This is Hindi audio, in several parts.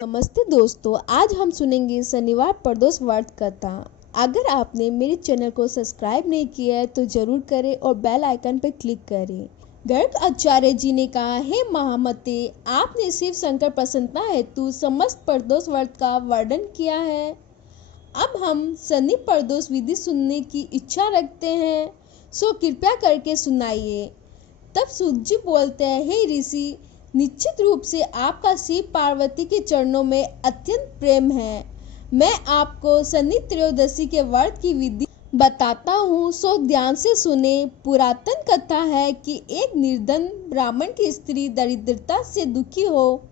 नमस्ते दोस्तों, आज हम सुनेंगे शनिवार प्रदोष व्रत कथा। अगर आपने मेरे चैनल को सब्सक्राइब नहीं किया है तो जरूर करें और बेल आइकन पर क्लिक करें। गर्ग आचार्य जी ने कहा, हे महामते, आपने शिव शंकर प्रसन्नता हेतु समस्त प्रदोष व्रत का वर्णन किया है। अब हम शनि प्रदोष विधि सुनने की इच्छा रखते हैं, सो कृपया करके सुनाइए। तब सूत जी बोलते हैं, हे ऋषि, निश्चित रूप से आपका शिव पार्वती के चरणों में अत्यंत प्रेम है। मैं आपको शनि त्रयोदशी के व्रत की विधि बताता हूँ, सो ध्यान से सुने। पुरातन कथा है कि एक निर्धन ब्राह्मण की स्त्री दरिद्रता से दुखी हो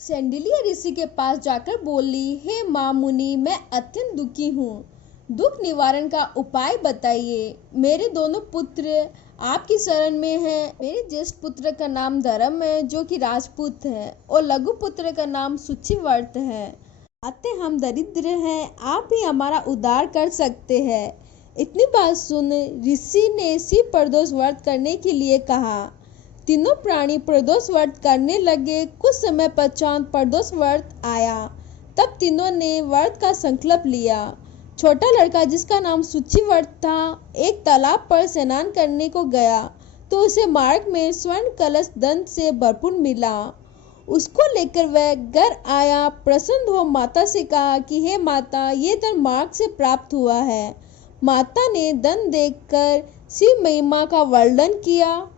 सैंडिल्य ऋषि के पास जाकर बोली, हे माँ मुनि, मैं अत्यंत दुखी हूँ, दुख निवारण का उपाय बताइए। मेरे दोनों पुत्र आपकी शरण में हैं। मेरे ज्येष्ठ पुत्र का नाम धर्म है, जो कि राजपूत है, और लघु पुत्र का नाम सुचिव्रत है। आते हम दरिद्र हैं, आप ही हमारा उद्धार कर सकते हैं। इतनी बात सुन ऋषि ने शिव प्रदोष व्रत करने के लिए कहा। तीनों प्राणी प्रदोष व्रत करने लगे। कुछ समय पश्चात प्रदोष व्रत आया। तब तीनों ने व्रत का संकल्प लिया। छोटा लड़का, जिसका नाम सुचिव्रत था, एक तालाब पर स्नान करने को गया तो उसे मार्ग में स्वर्ण कलश दंत से भरपूर मिला। उसको लेकर वह घर आया। प्रसन्न हो माता से कहा कि हे माता, ये धन मार्ग से प्राप्त हुआ है। माता ने धन देखकर शिव महिमा का वर्णन किया।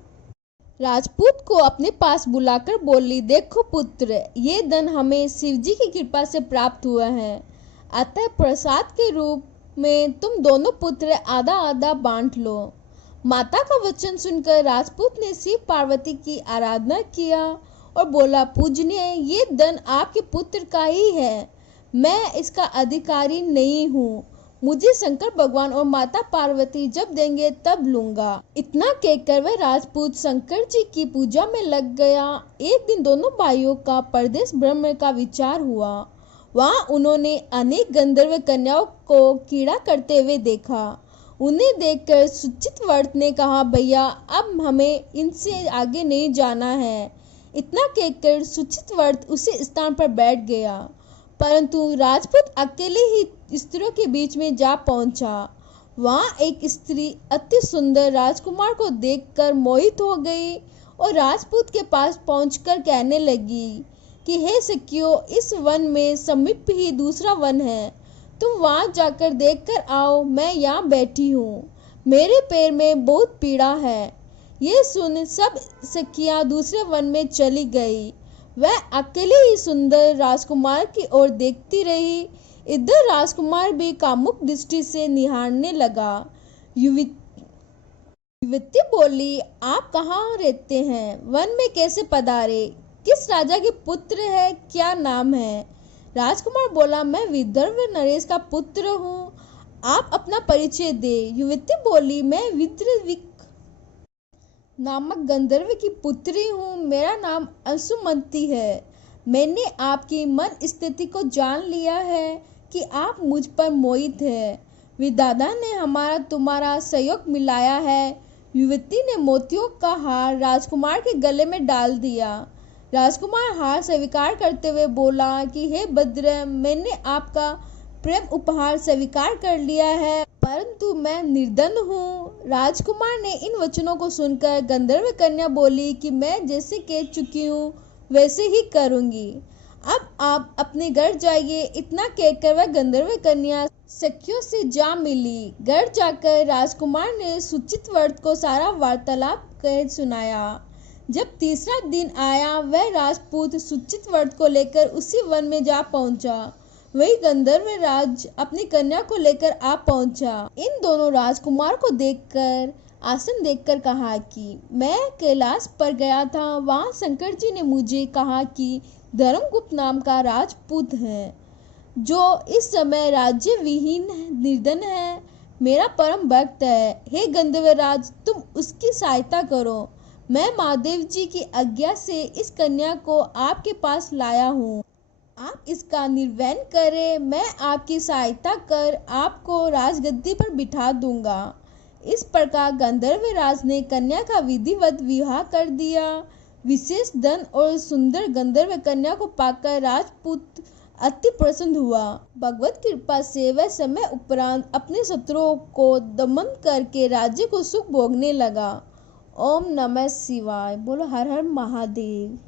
राजपूत को अपने पास बुलाकर बोली, देखो पुत्र, ये धन हमें शिवजी की कृपा से प्राप्त हुआ है, अतः प्रसाद के रूप में तुम दोनों पुत्र आधा आधा बांट लो। माता का वचन सुनकर राजपूत ने शिव पार्वती की आराधना किया और बोला, पूजनीय, ये धन आपके पुत्र का ही है, मैं इसका अधिकारी नहीं हूँ। मुझे शंकर भगवान और माता पार्वती जब देंगे तब लूंगा। इतना कहकर वह राजपूत शंकर जी की पूजा में लग गया। एक दिन दोनों भाइयों का परदेश भ्रमण का विचार हुआ। वहाँ उन्होंने अनेक गंधर्व कन्याओं को कीड़ा करते हुए देखा। उन्हें देखकर सुचिव्रत ने कहा, भैया, अब हमें इनसे आगे नहीं जाना है। इतना कहकर सुचिव्रत उसी स्थान पर बैठ गया, परंतु राजपूत अकेले ही स्त्रियों के बीच में जा पहुंचा। वहां एक स्त्री अति सुंदर राजकुमार को देखकर मोहित हो गई और राजपूत के पास पहुंचकर कहने लगी कि हे सखियों, इस वन में समीप ही दूसरा वन है, तुम वहां जाकर देखकर आओ। मैं यहाँ बैठी हूँ, मेरे पैर में बहुत पीड़ा है। ये सुन सब सखियां दूसरे वन में चली गई। वह अकेले ही सुंदर राजकुमार की ओर देखती रही। इधर राजकुमार भी कामुक दृष्टि से निहारने लगा। युवती बोली, आप कहाँ रहते हैं? वन में कैसे पधारे? किस राजा के पुत्र है? क्या नाम है? राजकुमार बोला, मैं विदर्भ नरेश का पुत्र हूँ, आप अपना परिचय दे। युवती बोली, मैं विद्रविक नामक गंधर्व की पुत्री हूँ, मेरा नाम अंशुमती है। मैंने आपकी मन स्थिति को जान लिया है कि आप मुझ पर मोहित है। विधाता ने हमारा तुम्हारा सहयोग मिलाया है। युवती ने मोतियों का हार राजकुमार के गले में डाल दिया। राजकुमार हार स्वीकार करते हुए बोला कि हे भद्र, मैंने आपका प्रेम उपहार स्वीकार कर लिया है, परंतु मैं निर्धन हूँ। राजकुमार ने इन वचनों को सुनकर गंधर्व कन्या बोली कि मैं जैसे कह चुकी हूँ वैसे ही करूँगी, अब आप अपने घर जाइए। इतना कहकर वह गंधर्व कन्या सखियों से जा मिली। घर जाकर राजकुमार ने सुचिव्रत को सारा वार्तालाप कह सुनाया। जब तीसरा दिन आया, वह राजपूत सुचिव्रत को लेकर उसी वन में जा पहुंचा। वही गंधर्व राज अपनी कन्या को लेकर आ पहुंचा। इन दोनों राजकुमार को देखकर आसन देखकर कहा कि मैं कैलाश पर गया था, वहां शंकर जी ने मुझे कहा कि धर्मगुप्त नाम का राजपूत है, जो इस समय राज्य विहीन निर्धन है, मेरा परम भक्त है। हे गंधर्वराज, तुम उसकी सहायता करो। मैं महादेव जी की आज्ञा से इस कन्या को आपके पास लाया हूँ, आप इसका निर्वहन करें। मैं आपकी सहायता कर आपको राजगद्दी पर बिठा दूंगा। इस प्रकार गंधर्वराज ने कन्या का विधिवत विवाह कर दिया। विशेष धन और सुंदर गंधर्व कन्या को पाकर राजपूत अति प्रसन्न हुआ। भगवत कृपा से वह समय उपरांत अपने शत्रुओं को दमन करके राज्य को सुख भोगने लगा। ओम नमः शिवाय। बोलो हर हर महादेव।